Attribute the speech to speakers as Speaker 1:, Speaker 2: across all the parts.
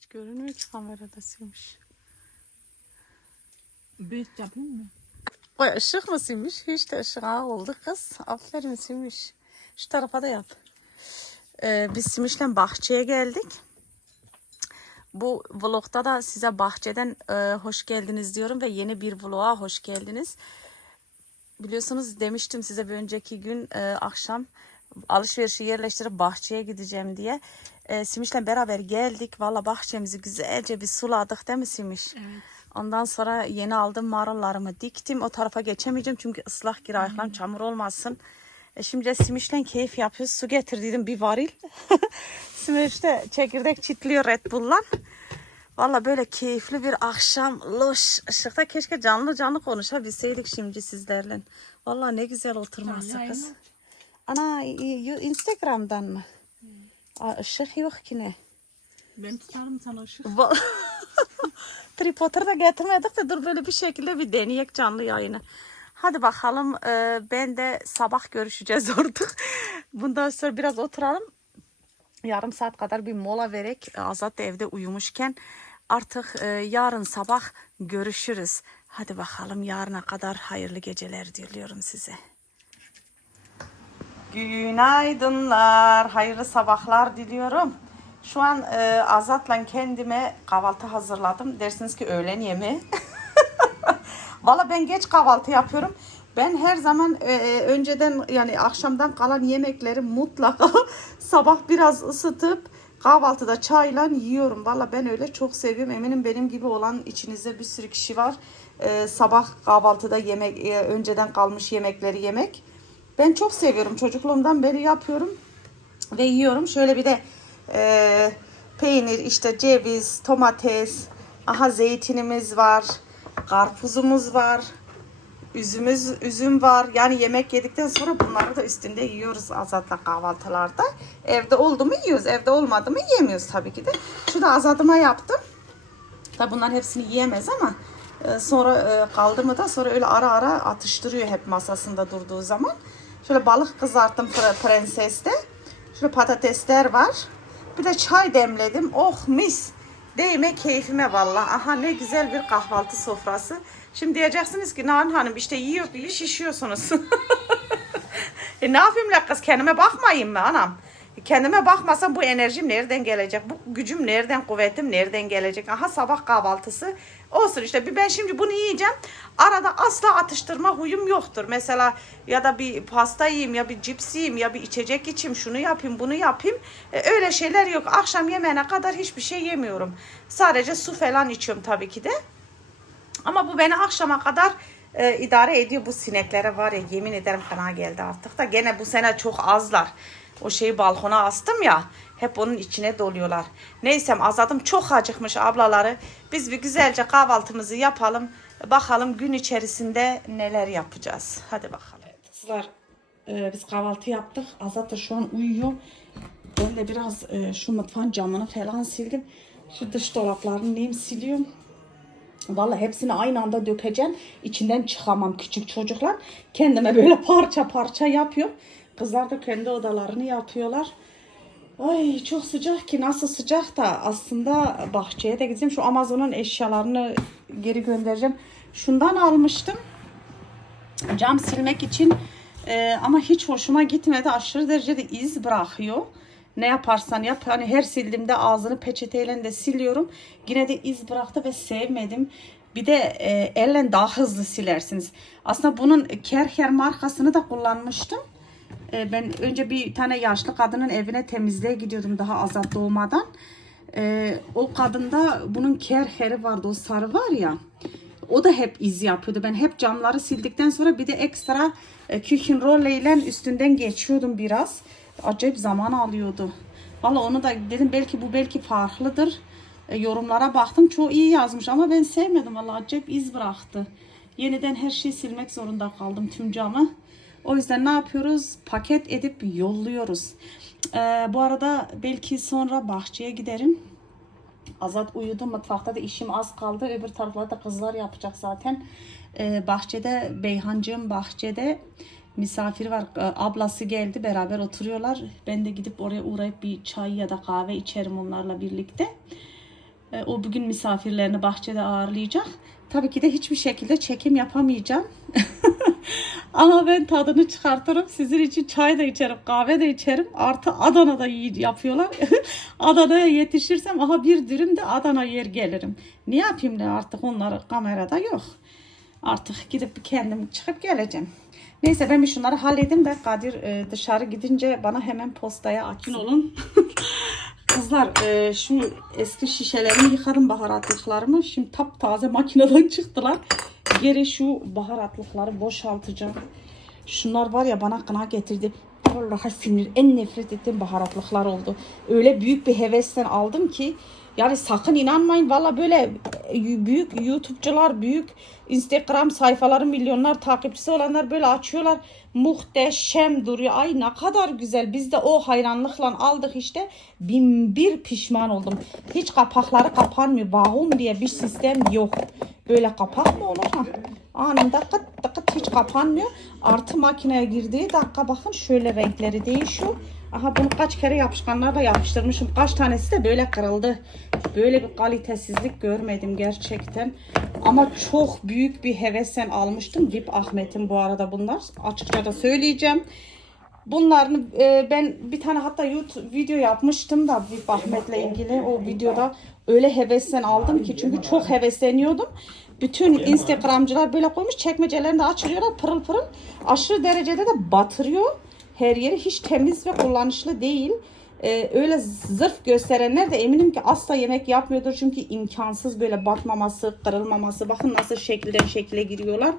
Speaker 1: Hiç görünmüyor ki kamerada silmiş.
Speaker 2: Büyük yapayım mı?
Speaker 1: O ışık mı silmiş? Hiç de ışık ağa oldu kız. Aferin silmiş. Şu tarafa da yap. Ee, biz Simiş'le bahçeye geldik. Bu vlogda da size bahçeden e, hoş geldiniz diyorum ve yeni bir vloga hoş geldiniz. Biliyorsunuz demiştim size bir önceki gün e, akşam alışverişi yerleştirip bahçeye gideceğim diye. E, Simiş'le beraber geldik. Valla bahçemizi güzelce bir suladık değil mi Simiş?
Speaker 2: Evet.
Speaker 1: Ondan sonra yeni aldım marullarımı diktim. O tarafa geçemeyeceğim çünkü ıslak gir ayaklarım çamur olmasın. E şimdi Simiş'le keyif yapıyoruz. Su getirdiydim bir varil. Simiş de çekirdek çitliyor Red Bull'la. Valla böyle keyifli bir akşam. Loş ışıkta keşke canlı canlı konuşabilseydik şimdi sizlerle. Valla ne güzel oturması kız. Ana Instagram'dan mı? Aa, ışık yok ki ne?
Speaker 2: Ben tutarım sana ışık.
Speaker 1: Tripodu da getirmedik de dur böyle bir şekilde bir deneyek canlı yayını. Hadi bakalım e, ben de sabah görüşeceğiz artık. Bundan sonra biraz oturalım. Yarım saat kadar bir mola vererek Azat da evde uyumuşken artık e, yarın sabah görüşürüz. Hadi bakalım yarına kadar hayırlı geceler diliyorum size. Günaydınlar, hayırlı sabahlar diliyorum. Şu an e, Azat'la kendime kahvaltı hazırladım. Dersiniz ki öğlen yemeği. Valla ben geç kahvaltı yapıyorum. Ben her zaman e, e, önceden yani akşamdan kalan yemekleri mutlaka sabah biraz ısıtıp kahvaltıda çayla yiyorum. Valla ben öyle çok seviyorum. Eminim benim gibi olan içinizde bir sürü kişi var. E, sabah kahvaltıda yemek e, önceden kalmış yemekleri yemek. Ben çok seviyorum. Çocukluğumdan beri yapıyorum ve yiyorum. Şöyle bir de e, peynir, işte ceviz, domates, aha zeytinimiz var, karpuzumuz var, üzümüz, üzüm var. Yani yemek yedikten sonra bunları da üstünde yiyoruz Azat'la kahvaltılarda. Evde oldu mu yiyoruz, evde olmadı mı yemiyoruz tabii ki de. Şu da Azat'ıma yaptım. Tabi bunların hepsini yiyemez ama e, sonra e, kaldı mı da sonra öyle ara ara atıştırıyor hep masasında durduğu zaman. Şöyle balık kızarttım pre- prenseste. Şöyle patatesler var. Bir de çay demledim. Oh mis. Değme keyfime vallahi. Aha ne güzel bir kahvaltı sofrası. Şimdi diyeceksiniz ki Nalan Hanım işte yiyor diye şişiyorsunuz. e ne yapayım kız kendime bakmayayım mı anam? Kendime bakmasam bu enerjim nereden gelecek? Bu gücüm nereden, kuvvetim nereden gelecek? Aha sabah kahvaltısı olsun işte. Bir ben şimdi bunu yiyeceğim. Arada asla atıştırma huyum yoktur. Mesela ya da bir pasta yiyeyim ya bir cips yiyeyim ya bir içecek içeyim şunu yapayım bunu yapayım. E, öyle şeyler yok. Akşam yemeğine kadar hiçbir şey yemiyorum. Sadece su falan içiyorum tabii ki de. Ama bu beni akşama kadar e, idare ediyor. Bu sineklere var ya yemin ederim fena geldi artık da. Gene bu sene çok azlar. O şeyi balkona astım ya. Hep onun içine doluyorlar. Neysem azadım çok acıkmış ablaları. Biz bir güzelce kahvaltımızı yapalım. Bakalım gün içerisinde neler yapacağız. Hadi bakalım. Kızlar e, biz kahvaltı yaptık. Azat da şu an uyuyor. Ben de biraz e, şu mutfağın camını falan sildim. Şu dış dolaplarını neyim siliyorum. Vallahi hepsini aynı anda dökeceğim. İçinden çıkamam küçük çocuklar. Kendime böyle parça parça yapıyorum. Kızlar da kendi odalarını yapıyorlar. Ay çok sıcak ki nasıl sıcak da aslında bahçeye de gideceğim. Şu Amazon'un eşyalarını geri göndereceğim. Şundan almıştım. Cam silmek için Ee, ama hiç hoşuma gitmedi. Aşırı derecede iz bırakıyor. Ne yaparsan yap. Hani her sildiğimde ağzını peçeteyle de siliyorum. Yine de iz bıraktı ve sevmedim. Bir de e, elle daha hızlı silersiniz. Aslında bunun Kercher markasını da kullanmıştım. E, ben önce bir tane yaşlı kadının evine temizliğe gidiyordum daha azat doğmadan. E, o kadında bunun Kercher'i vardı o sarı var ya. O da hep iz yapıyordu. Ben hep camları sildikten sonra bir de ekstra e, küchen rolle ile üstünden geçiyordum biraz. Acayip zaman alıyordu. Valla onu da dedim belki bu belki farklıdır. E, yorumlara baktım çoğu iyi yazmış ama ben sevmedim. Valla acayip iz bıraktı. Yeniden her şeyi silmek zorunda kaldım tüm camı. O yüzden ne yapıyoruz? Paket edip yolluyoruz. E, bu arada belki sonra bahçeye giderim. Azat uyudu. Mutfakta da işim az kaldı. Öbür taraflarda kızlar yapacak zaten. Ee, bahçede Beyhancığım bahçede misafir var. Ee, ablası geldi. Beraber oturuyorlar. Ben de gidip oraya uğrayıp bir çay ya da kahve içerim onlarla birlikte. E, o bugün misafirlerini bahçede ağırlayacak. Tabii ki de hiçbir şekilde çekim yapamayacağım. Ama ben tadını çıkartırım. Sizin için çay da içerim, kahve de içerim. Artı Adana'da iyi yapıyorlar. Adana'ya yetişirsem aha bir dürüm de Adana yer gelirim. Ne yapayım ne artık onları kamerada yok. Artık gidip kendim çıkıp geleceğim. Neyse ben bir şunları halledeyim de Kadir e, dışarı gidince bana hemen postaya açın olun. Kızlar e, şu eski şişelerimi yıkadım baharatlıklarımı. Şimdi taptaze makineden çıktılar. Geri şu baharatlıkları boşaltacağım. Şunlar var ya bana kına getirdi. Vallahi sinir en nefret ettiğim baharatlıklar oldu. Öyle büyük bir hevesten aldım ki yani sakın inanmayın valla böyle e, büyük YouTube'cular, büyük Instagram sayfaları milyonlar takipçisi olanlar böyle açıyorlar. Muhteşem duruyor. Ay ne kadar güzel. Biz de o hayranlıkla aldık işte. Bin bir pişman oldum. Hiç kapakları kapanmıyor. Vakum diye bir sistem yok. Böyle kapak mı olur ha? Anında kıt kıt hiç kapanmıyor. Artı makineye girdiği dakika bakın şöyle renkleri değişiyor. Aha bunu kaç kere yapışkanlarla yapıştırmışım. Kaç tanesi de böyle kırıldı. Böyle bir kalitesizlik görmedim gerçekten. Ama çok büyük bir hevesten almıştım. Rip Ahmet'in bu arada bunlar. Açıkça da söyleyeceğim. Bunların e, ben bir tane hatta YouTube video yapmıştım da Rip Ahmet'le ilgili o videoda öyle hevesten aldım ki çünkü çok hevesleniyordum. Bütün Instagramcılar böyle koymuş çekmecelerini de açılıyorlar pırıl pırıl. Aşırı derecede de batırıyor. Her yeri hiç temiz ve kullanışlı değil. Ee, öyle zırh gösterenler de eminim ki asla yemek yapmıyordur. Çünkü imkansız böyle batmaması, kırılmaması. Bakın nasıl şekilden şekile giriyorlar.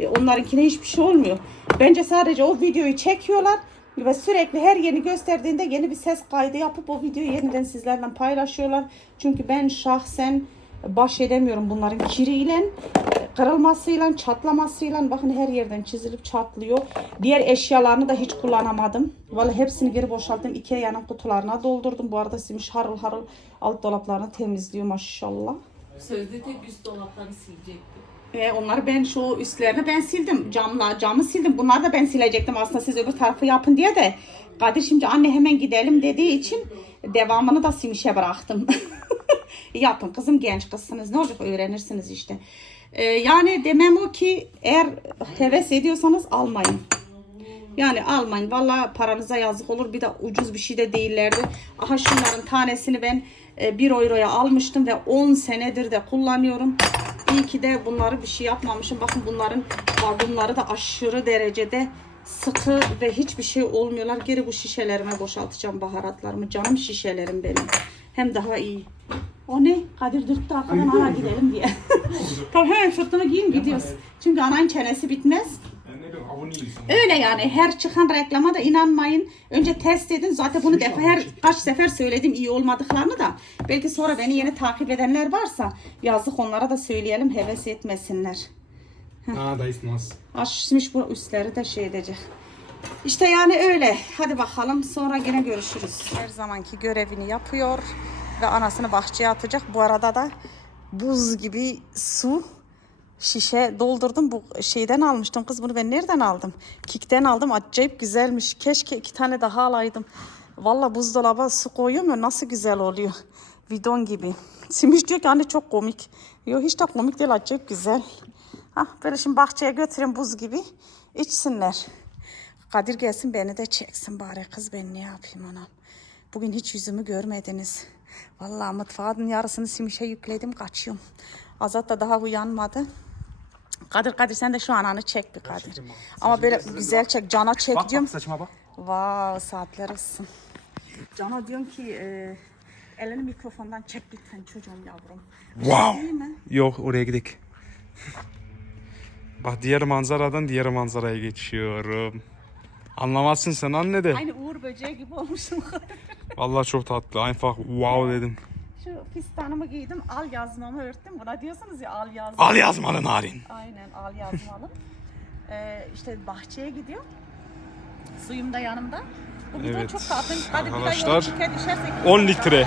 Speaker 1: Ee, onlarınkine hiçbir şey olmuyor. Bence sadece o videoyu çekiyorlar ve sürekli her yeni gösterdiğinde yeni bir ses kaydı yapıp o videoyu yeniden sizlerle paylaşıyorlar. Çünkü ben şahsen baş edemiyorum bunların kiriyle, kırılmasıyla, çatlamasıyla. Bakın her yerden çizilip çatlıyor. Diğer eşyalarını da hiç kullanamadım. Vallahi hepsini geri boşalttım. Ikea'nın kutularına doldurdum. Bu arada Simiş harıl harıl alt dolaplarını temizliyor maşallah.
Speaker 2: Sözde tek üst dolapları silecekti.
Speaker 1: Ve onları ben şu üstlerini ben sildim. Camla camı sildim. Bunları da ben silecektim aslında siz öbür tarafı yapın diye de. Kadir şimdi anne hemen gidelim dediği için devamını da Simiş'e bıraktım. yapın kızım genç kızsınız ne olacak öğrenirsiniz işte. Ee, yani demem o ki eğer heves ediyorsanız almayın. Yani almayın. Valla paranıza yazık olur. Bir de ucuz bir şey de değillerdi. Aha şunların tanesini ben e, 1 euroya almıştım ve 10 senedir de kullanıyorum. İyi ki de bunları bir şey yapmamışım. Bakın bunların bunları da aşırı derecede sıkı ve hiçbir şey olmuyorlar. Geri bu şişelerime boşaltacağım baharatlarımı. Canım şişelerim benim. Hem daha iyi. O ne? Kadir dürttü arkadan ana gidelim diye. tamam hemen sırtımı giyin gidiyoruz. Çünkü ananın çenesi bitmez. Öyle yani her çıkan reklama da inanmayın. Önce test edin. Zaten bunu defa her kaç sefer söyledim iyi olmadıklarını da. Belki sonra beni yeni takip edenler varsa yazık onlara da söyleyelim heves etmesinler.
Speaker 3: Ah, da.
Speaker 1: Aşmış bu üstleri de şey edecek. İşte yani öyle. Hadi bakalım sonra yine görüşürüz. Her zamanki görevini yapıyor ve anasını bahçeye atacak. Bu arada da buz gibi su şişe doldurdum. Bu şeyden almıştım kız bunu ben nereden aldım? Kik'ten aldım. Acayip güzelmiş. Keşke iki tane daha alaydım. Valla buzdolaba su koyuyorum ya nasıl güzel oluyor. Bidon gibi. Simiş diyor ki anne çok komik. Yok hiç de komik değil acayip güzel. Hah, böyle şimdi bahçeye götürün buz gibi içsinler. Kadir gelsin beni de çeksin bari kız ben ne yapayım anam. Bugün hiç yüzümü görmediniz. Vallahi mutfağın yarısını simişe yükledim kaçıyorum. Azat da daha uyanmadı. Kadir Kadir sen de şu ananı çek bir Kadir. Ama böyle güzel çek cana çek
Speaker 3: Bak
Speaker 1: diyorum.
Speaker 3: bak saçma bak.
Speaker 1: Vav saatler olsun. Cana diyorum ki e, elini mikrofondan çek lütfen çocuğum yavrum.
Speaker 3: Wow.
Speaker 1: Değil mi?
Speaker 3: Yok oraya gidelim. Bak diğer manzaradan diğer manzaraya geçiyorum. Anlamazsın sen anne de.
Speaker 1: Aynı Uğur böceği gibi olmuşum.
Speaker 3: Vallahi çok tatlı. Einfach wow dedim.
Speaker 1: Şu fistanımı giydim, al yazmamı örttüm. Buna diyorsunuz ya al yazma.
Speaker 3: Al yazmalı narin.
Speaker 1: Aynen al yazmalı. ee, işte bahçeye gidiyor. Suyum da yanımda. Bu bidon
Speaker 3: Evet,
Speaker 1: çok tatlı. Hadi bir
Speaker 3: arkadaşlar,
Speaker 1: yoğurt şeker düşerse.
Speaker 3: 10 litre.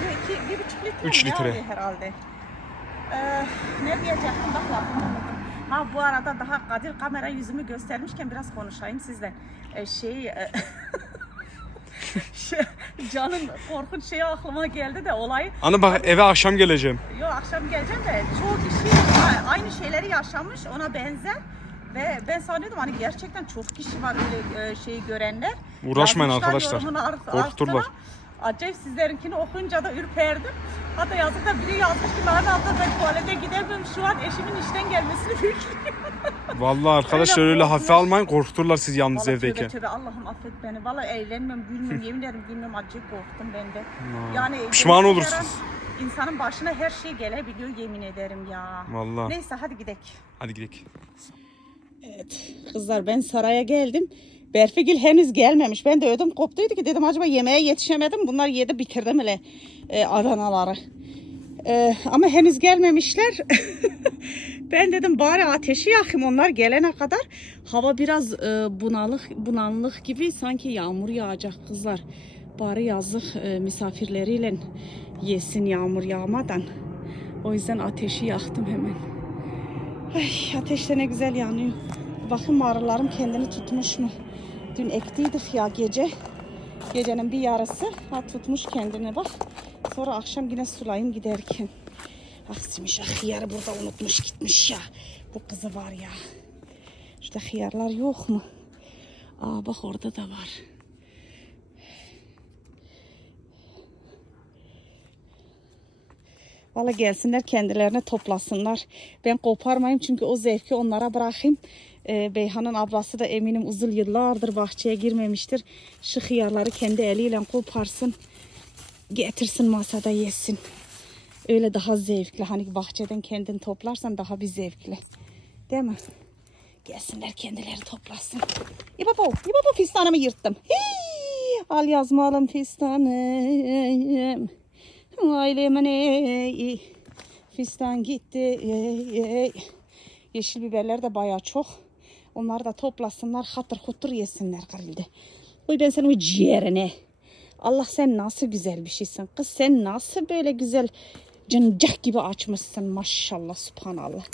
Speaker 1: Bir, iki, bir buçuk litre.
Speaker 3: Üç
Speaker 1: mi? Ne
Speaker 3: litre.
Speaker 1: oluyor herhalde. Ee, ne diyecektim bak lafımı unuttum. Ha bu arada daha Kadir kamera yüzümü göstermişken biraz konuşayım sizle. Ee, şey e, Şey, Can'ın korkunç şeyi aklıma geldi de olay
Speaker 3: Anne bak eve akşam geleceğim.
Speaker 1: Yok akşam geleceğim de çoğu kişi aynı şeyleri yaşamış ona benzer ve ben sanıyordum hani gerçekten çok kişi var öyle e, şeyi görenler.
Speaker 3: Uğraşmayın
Speaker 1: Yazmışlar
Speaker 3: arkadaşlar.
Speaker 1: ar-
Speaker 3: Korkuturlar.
Speaker 1: altına. Acayip sizlerinkini okuyunca da ürperdim. Hatta yazıkta biri yazmış ki Nane abla ben tuvalete gidemem şu an eşimin işten gelmesini bekliyorum.
Speaker 3: Vallahi arkadaşlar
Speaker 1: Öyle
Speaker 3: öyle hafife almayın korkuturlar siz yalnız
Speaker 1: Vallahi
Speaker 3: evdeyken.
Speaker 1: Tövbe tövbe Allah'ım affet beni. Vallahi eğlenmiyorum, gülmüyorum, yemin ederim gülmüyorum. Acayip korktum ben de. Yani
Speaker 3: Pişman olursunuz.
Speaker 1: İnsanın başına her şey gelebiliyor yemin ederim ya.
Speaker 3: Vallahi.
Speaker 1: Neyse hadi gidelim.
Speaker 3: Hadi gidelim.
Speaker 1: Evet kızlar ben saraya geldim. Berfigil henüz gelmemiş. Ben de ödüm koptuydu ki dedim acaba yemeğe yetişemedim. Bunlar yedi bitirdim hele e, Adanaları. E, ama henüz gelmemişler. ben dedim bari ateşi yakayım onlar gelene kadar. Hava biraz e, bunalık bunallık gibi sanki yağmur yağacak kızlar. Bari yazık e, misafirleriyle yesin yağmur yağmadan. O yüzden ateşi yaktım hemen. Ay ateş de ne güzel yanıyor. Bakın arılarım kendini tutmuş mu? Dün ektiydik ya gece. Gecenin bir yarısı ha tutmuş kendini bak. Sonra akşam yine sulayım giderken. Ah Simiş ah hıyarı burada unutmuş gitmiş ya. Bu kızı var ya. Şurada hıyarlar yok mu? Aa bak orada da var. Valla gelsinler kendilerini toplasınlar. Ben koparmayayım çünkü o zevki onlara bırakayım. Ee, Beyhan'ın ablası da eminim uzun yıllardır bahçeye girmemiştir. Şu hıyarları kendi eliyle koparsın. Getirsin masada yesin. Öyle daha zevkli. Hani bahçeden kendin toplarsan daha bir zevkli. Değil mi? Gelsinler kendileri toplasın. İbabo, İbabo fistanımı yırttım. Hii, al yazmalım fistanım. Ailemin ey, fistan gitti. Yeşil biberler de bayağı çok. Onları da toplasınlar, hatır hutur yesinler kırıldı. Uy ben senin ciğerine. Allah sen nasıl güzel bir şeysin. Kız sen nasıl böyle güzel cancak gibi açmışsın maşallah subhanallah.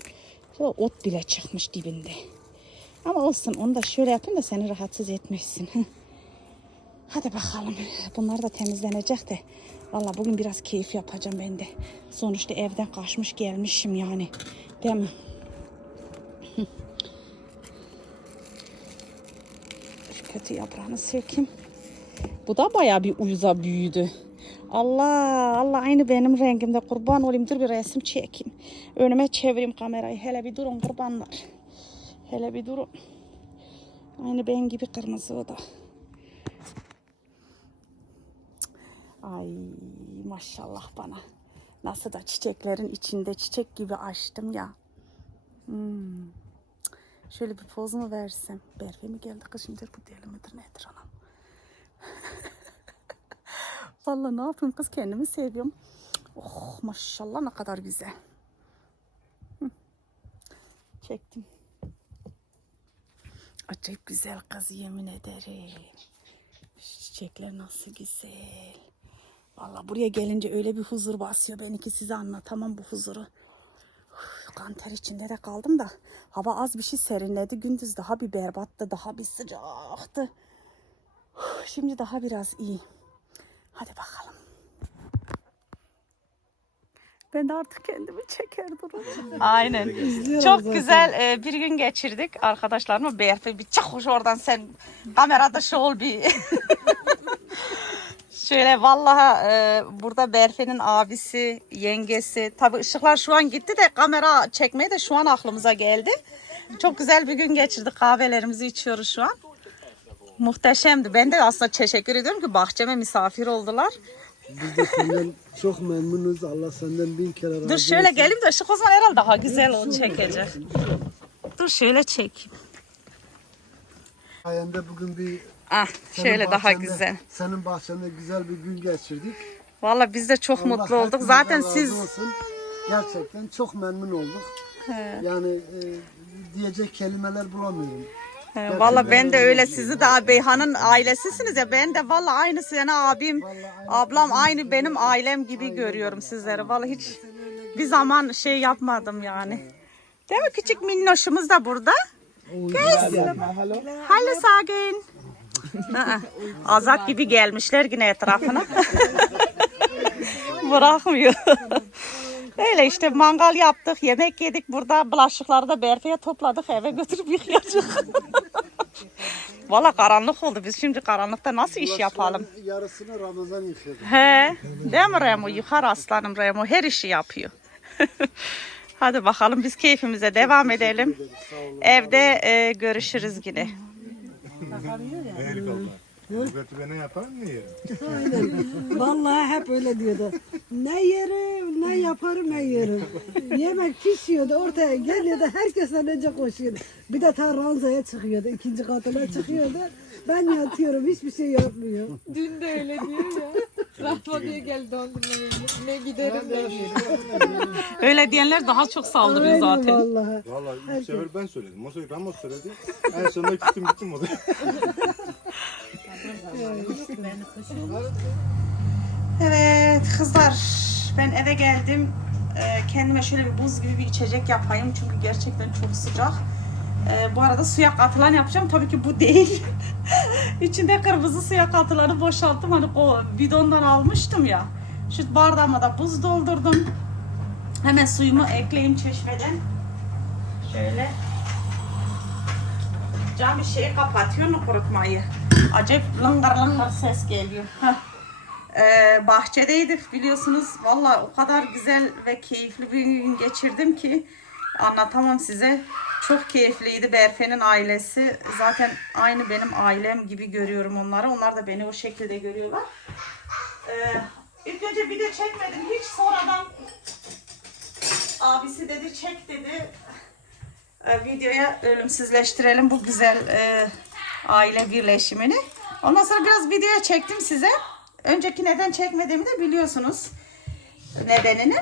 Speaker 1: O ot bile çıkmış dibinde. Ama olsun onu da şöyle yapayım da seni rahatsız etmesin. Hadi bakalım. Bunlar da temizlenecek de. Valla bugün biraz keyif yapacağım ben de. Sonuçta evden kaçmış gelmişim yani. Değil mi? Hı. Şu kötü yaprağını sökeyim. Bu da bayağı bir uyuza büyüdü. Allah Allah aynı benim rengimde kurban olayım. Dur bir resim çekeyim. Önüme çevireyim kamerayı. Hele bir durun kurbanlar. Hele bir durun. Aynı ben gibi kırmızı o da. Ay maşallah bana. Nasıl da çiçeklerin içinde çiçek gibi açtım ya. Hmm. Şöyle bir poz mu versem? Berfe mi geldi kız şimdi bu deli midir nedir anam? Vallahi ne yapayım kız kendimi seviyorum. Oh maşallah ne kadar güzel. Çektim. Acayip güzel kız yemin ederim. Şu çiçekler nasıl güzel. Vallahi buraya gelince öyle bir huzur basıyor beni ki size anlatamam bu huzuru. Uf, Kanter içinde de kaldım da hava az bir şey serinledi. Gündüz daha bir berbattı, daha bir sıcaktı. Şimdi daha biraz iyi. Hadi bakalım. Ben de artık kendimi çeker durum. Aynen. Çok güzel e, bir gün geçirdik arkadaşlarımla. Berfe bir çık hoş oradan sen kamerada şu ol bir. Şöyle vallahi e, burada Berfe'nin abisi, yengesi. Tabii ışıklar şu an gitti de kamera çekmeye de şu an aklımıza geldi. Çok güzel bir gün geçirdik. Kahvelerimizi içiyoruz şu an. Muhteşemdi. Ben de aslında teşekkür ediyorum ki bahçeme misafir oldular.
Speaker 4: Biz de senden çok memnunuz. Allah senden bin kere razı
Speaker 1: Dur
Speaker 4: olsun.
Speaker 1: şöyle geleyim de ışık o zaman herhalde daha güzel onu çekecek. Dur şöyle çek.
Speaker 4: Sayende bugün bir
Speaker 1: Ah
Speaker 4: senin
Speaker 1: şöyle daha
Speaker 4: bahçende-
Speaker 1: güzel.
Speaker 4: Senin bahçende güzel bir gün geçirdik.
Speaker 1: Vallahi biz de çok
Speaker 4: Allah
Speaker 1: mutlu olduk. Zaten siz
Speaker 4: olsun. Gerçekten çok memnun olduk. Yani e, diyecek kelimeler bulamıyorum.
Speaker 1: He, Valla ben de öyle sizi de Beyhan'ın ailesisiniz ya ben de valla aynı seni abim ablam aynı benim ailem gibi görüyorum sizleri valla hiç bir zaman şey yapmadım yani. Değil mi küçük minnoşumuz da burada? Gelsin. Hallo sagen. Aa, Azat gibi gelmişler yine etrafına. Bırakmıyor. Öyle işte mangal yaptık, yemek yedik burada. Bulaşıkları da Berfe'ye topladık, eve götürüp yıkayacak. Valla karanlık oldu. Biz şimdi karanlıkta nasıl iş yapalım?
Speaker 4: Yarısını Ramazan yıkadı.
Speaker 1: He, değil mi Remo? Yıkar aslanım Remo. Her işi yapıyor. Hadi bakalım biz keyfimize devam edelim. Evde e, görüşürüz yine.
Speaker 5: Herif Allah. Bu götü beni yapar mı yerim?
Speaker 6: Vallahi hep öyle diyordu. Ne yerim, ne yaparım, ne yerim. Yemek pişiyordu, ortaya geliyordu, herkesten önce koşuyordu. Bir de ta ranzaya çıkıyordu, ikinci katına çıkıyordu. Ben yatıyorum, hiçbir şey yapmıyor.
Speaker 7: Dün de öyle diyor ya. Rahma diye gel dondurma. Ne giderim gelirim.
Speaker 1: Öyle diyenler daha çok saldırıyor
Speaker 6: Aynen
Speaker 1: zaten.
Speaker 6: vallahi.
Speaker 5: Vallahi ilk sefer ben söyledim. O sefer Ramos söyledi. En sonunda küstüm gittim o da.
Speaker 1: Evet kızlar ben eve geldim. Ee, kendime şöyle bir buz gibi bir içecek yapayım çünkü gerçekten çok sıcak. Ee, bu arada suya katılan yapacağım. Tabii ki bu değil. İçinde kırmızı suya katılanı boşalttım. Hani o bidondan almıştım ya. Şu bardağıma da buz doldurdum. Hemen suyumu ekleyeyim çeşmeden. Şöyle. Cam bir şeyi kapatıyor kurutmayı? Acayip lıngır lıngır ses geliyor. Ee, bahçedeydik biliyorsunuz. Valla o kadar güzel ve keyifli bir gün geçirdim ki anlatamam size. Çok keyifliydi Berfe'nin ailesi. Zaten aynı benim ailem gibi görüyorum onları. Onlar da beni o şekilde görüyorlar. Ee, ilk önce video çekmedim. Hiç sonradan abisi dedi çek dedi. Ee, videoya ölümsüzleştirelim bu güzel e, aile birleşimini. Ondan sonra biraz videoya çektim size. Önceki neden çekmediğimi de biliyorsunuz nedenini.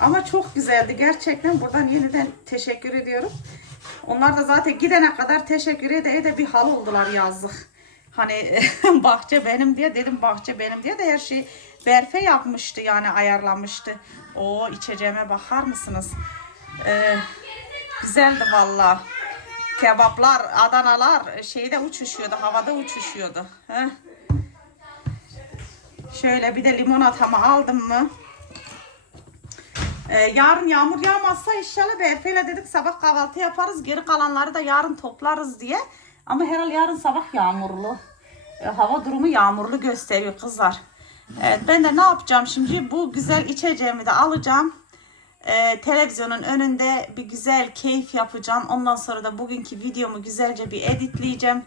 Speaker 1: Ama çok güzeldi gerçekten. Buradan yeniden teşekkür ediyorum. Onlar da zaten gidene kadar teşekkür ede de bir hal oldular yazdık. Hani bahçe benim diye dedim bahçe benim diye de her şeyi Berfe yapmıştı yani ayarlamıştı. O içeceğime bakar mısınız? Ee, güzeldi valla. Kebaplar, Adanalar şeyde uçuşuyordu, havada uçuşuyordu. Heh. Şöyle bir de limonatamı aldım mı? Ee, yarın yağmur yağmazsa inşallah Berfe'yle dedik sabah kahvaltı yaparız. Geri kalanları da yarın toplarız diye. Ama herhalde yarın sabah yağmurlu. Ee, hava durumu yağmurlu gösteriyor kızlar. Evet ben de ne yapacağım şimdi? Bu güzel içeceğimi de alacağım. Ee, televizyonun önünde bir güzel keyif yapacağım. Ondan sonra da bugünkü videomu güzelce bir editleyeceğim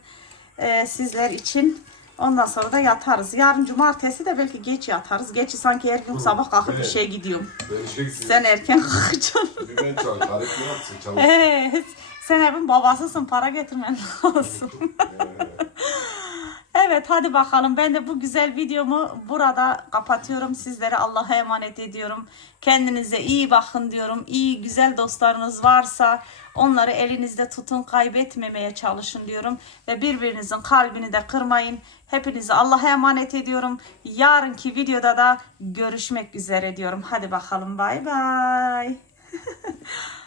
Speaker 1: ee, sizler için. Ondan sonra da yatarız. Yarın cumartesi de belki geç yatarız. Geçi sanki her gün sabah kalkıp işe gidiyorum.
Speaker 8: Ben işe gidiyorum.
Speaker 1: Sen erken kalkacaksın.
Speaker 8: Ben çal, tarif yapsın, çalış.
Speaker 1: Evet. Sen evin babasısın. Para getirmen lazım. Evet hadi bakalım. Ben de bu güzel videomu burada kapatıyorum. Sizlere Allah'a emanet ediyorum. Kendinize iyi bakın diyorum. İyi güzel dostlarınız varsa onları elinizde tutun. Kaybetmemeye çalışın diyorum. Ve birbirinizin kalbini de kırmayın. Hepinizi Allah'a emanet ediyorum. Yarınki videoda da görüşmek üzere diyorum. Hadi bakalım bay bay.